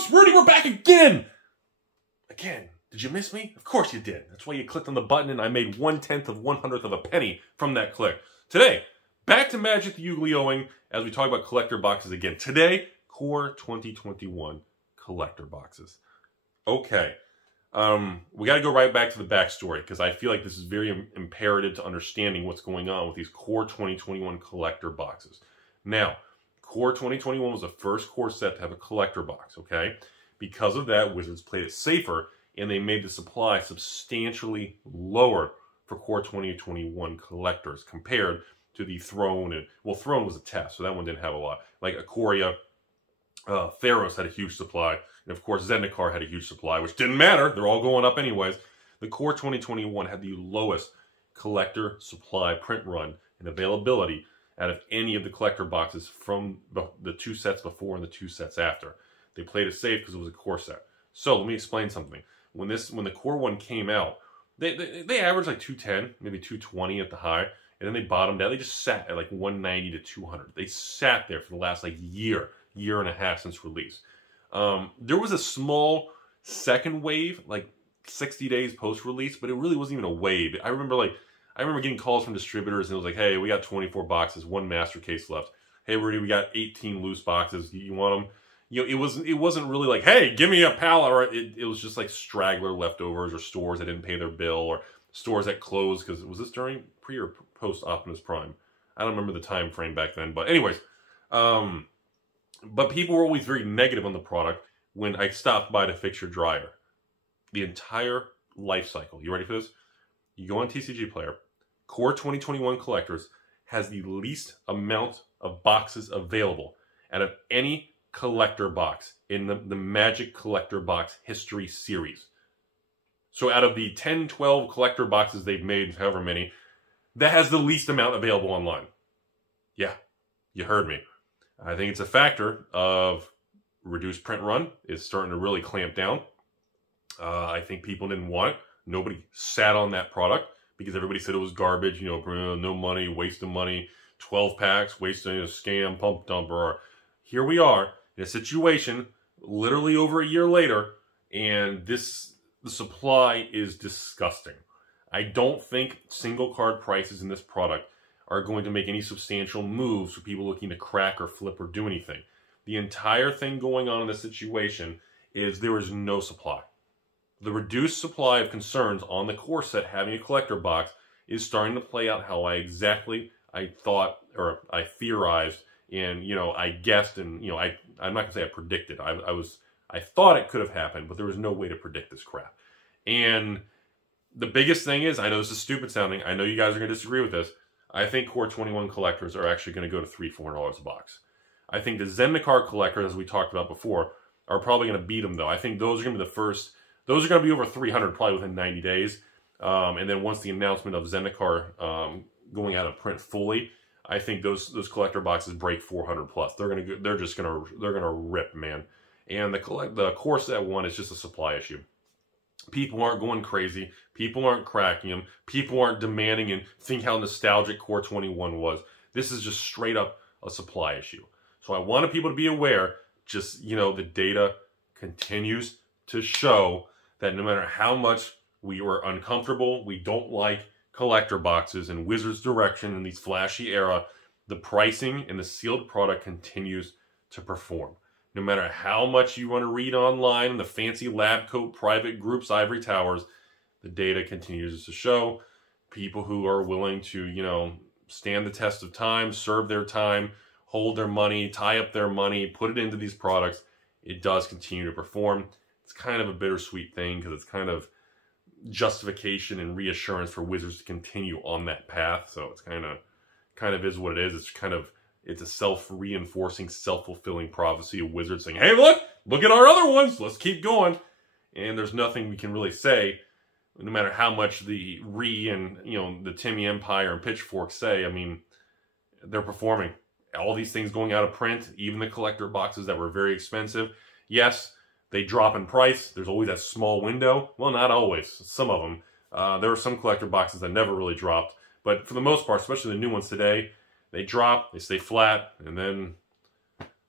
folks, Rudy, we're back again! Again, did you miss me? Of course you did. That's why you clicked on the button and I made 1/10 of 1/100th of a penny from that click. Today, back to Magic the Yu-Gi-Oh!ing as we talk about collector boxes again. Today, Core 2021 collector boxes. Okay, we got to go right back to the backstory because I feel like this is very imperative to understanding what's going on with these Core 2021 collector boxes. Now, Core 2021 was the first core set to have a collector box, okay? Because of that, Wizards played it safer, and they made the supply substantially lower for Core 2021 collectors compared to the Throne. And well, Throne was a test, so that one didn't have a lot. Like Ikoria, Theros had a huge supply, and of course Zendikar had a huge supply, which didn't matter. They're all going up anyways. The Core 2021 had the lowest collector supply print run and availability out of any of the collector boxes from the two sets before and the two sets after. They played it safe because it was a core set. So let me explain something. When the core one came out, they averaged like 210, maybe 220 at the high, and then they bottomed out. They just sat at like 190 to 200. They sat there for the last like year and a half since release. There was a small second wave, like 60 days post-release, but it really wasn't even a wave. I remember getting calls from distributors, and it was like, hey, we got 24 boxes, one master case left. Hey, Rudy, we got 18 loose boxes. You want them? You know, it wasn't really like, hey, give me a pallet. Or it was just like straggler leftovers or stores that didn't pay their bill or stores that closed. Because was this during pre or post Optimus Prime? I don't remember the time frame back then. But anyways, but people were always very negative on the product when I stopped by to fix your dryer. The entire life cycle. You ready for this? You go on TCG Player. Core 2021 Collectors has the least amount of boxes available out of any collector box in the Magic collector box history series. So out of the 10, 12 collector boxes they've made, however many, that has the least amount available online. Yeah, you heard me. I think it's a factor of reduced print run is starting to really clamp down. I think people didn't want it. Nobody sat on that product because everybody said it was garbage, you know, no money, waste of money, 12 packs, wasting a scam, pump dumper. Here we are in a situation literally over a year later, and the supply is disgusting. I don't think single card prices in this product are going to make any substantial moves for people looking to crack or flip or do anything. The entire thing going on in this situation is there is no supply. The reduced supply of concerns on the core set having a collector box is starting to play out how I thought, or I theorized, and, you know, I guessed, and, you know, I'm not going to say I predicted. I thought it could have happened, but there was no way to predict this crap. And the biggest thing is, I know this is stupid sounding, I know you guys are going to disagree with this, I think Core 21 collectors are actually going to go to $300, $400 a box. I think the Zendikar collectors, as we talked about before, are probably going to beat them, though. I think those are going to be the first. Those are going to be over 300 probably within 90 days. And then once the announcement of Zendikar going out of print fully, I think those collector boxes break 400 plus. They're gonna rip, man. And the core set one is just a supply issue. People aren't going crazy. People aren't cracking them. People aren't demanding and think how nostalgic Core 21 was. This is just straight up a supply issue. So I wanted people to be aware. Just, you know, the data continues to show that no matter how much we were uncomfortable, we don't like collector boxes and Wizards direction in these flashy era, the pricing and the sealed product continues to perform. No matter how much you want to read online in the fancy lab coat private groups, ivory towers, the data continues to show people who are willing to, you know, stand the test of time, serve their time, hold their money, tie up their money, put it into these products. It does continue to perform. It's kind of a bittersweet thing because it's kind of justification and reassurance for Wizards to continue on that path. So it's kind of is what it is. It's a self-reinforcing, self-fulfilling prophecy of Wizards saying, hey, look at our other ones. Let's keep going. And there's nothing we can really say, no matter how much the and, you know, the Timmy Empire and Pitchfork say. I mean, they're performing. All these things going out of print, even the collector boxes that were very expensive. Yes, they drop in price. There's always that small window. Well, not always. Some of them. There are some collector boxes that never really dropped. But for the most part, especially the new ones today, they drop, they stay flat, and then,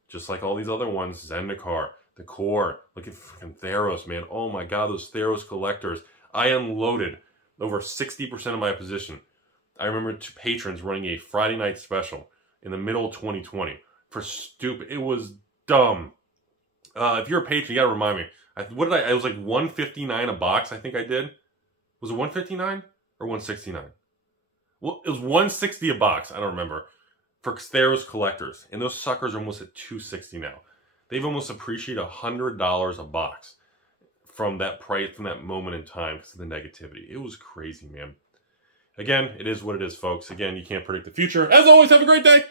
just like all these other ones, Zendikar, The core. Look at freaking Theros, man. Oh my god, those Theros collectors. I unloaded over 60% of my position. I remember two patrons running a Friday night special in the middle of 2020 for stupid. It was dumb. If you're a patron, you gotta remind me. What did I was like $159 a box, I think I did. Was it $159 or $169? Well, it was $160 a box. I don't remember. For Theros collectors. And those suckers are almost at $260 now. They've almost appreciated $100 a box from that price, from that moment in time because of the negativity. It was crazy, man. Again, it is what it is, folks. Again, you can't predict the future. As always, have a great day.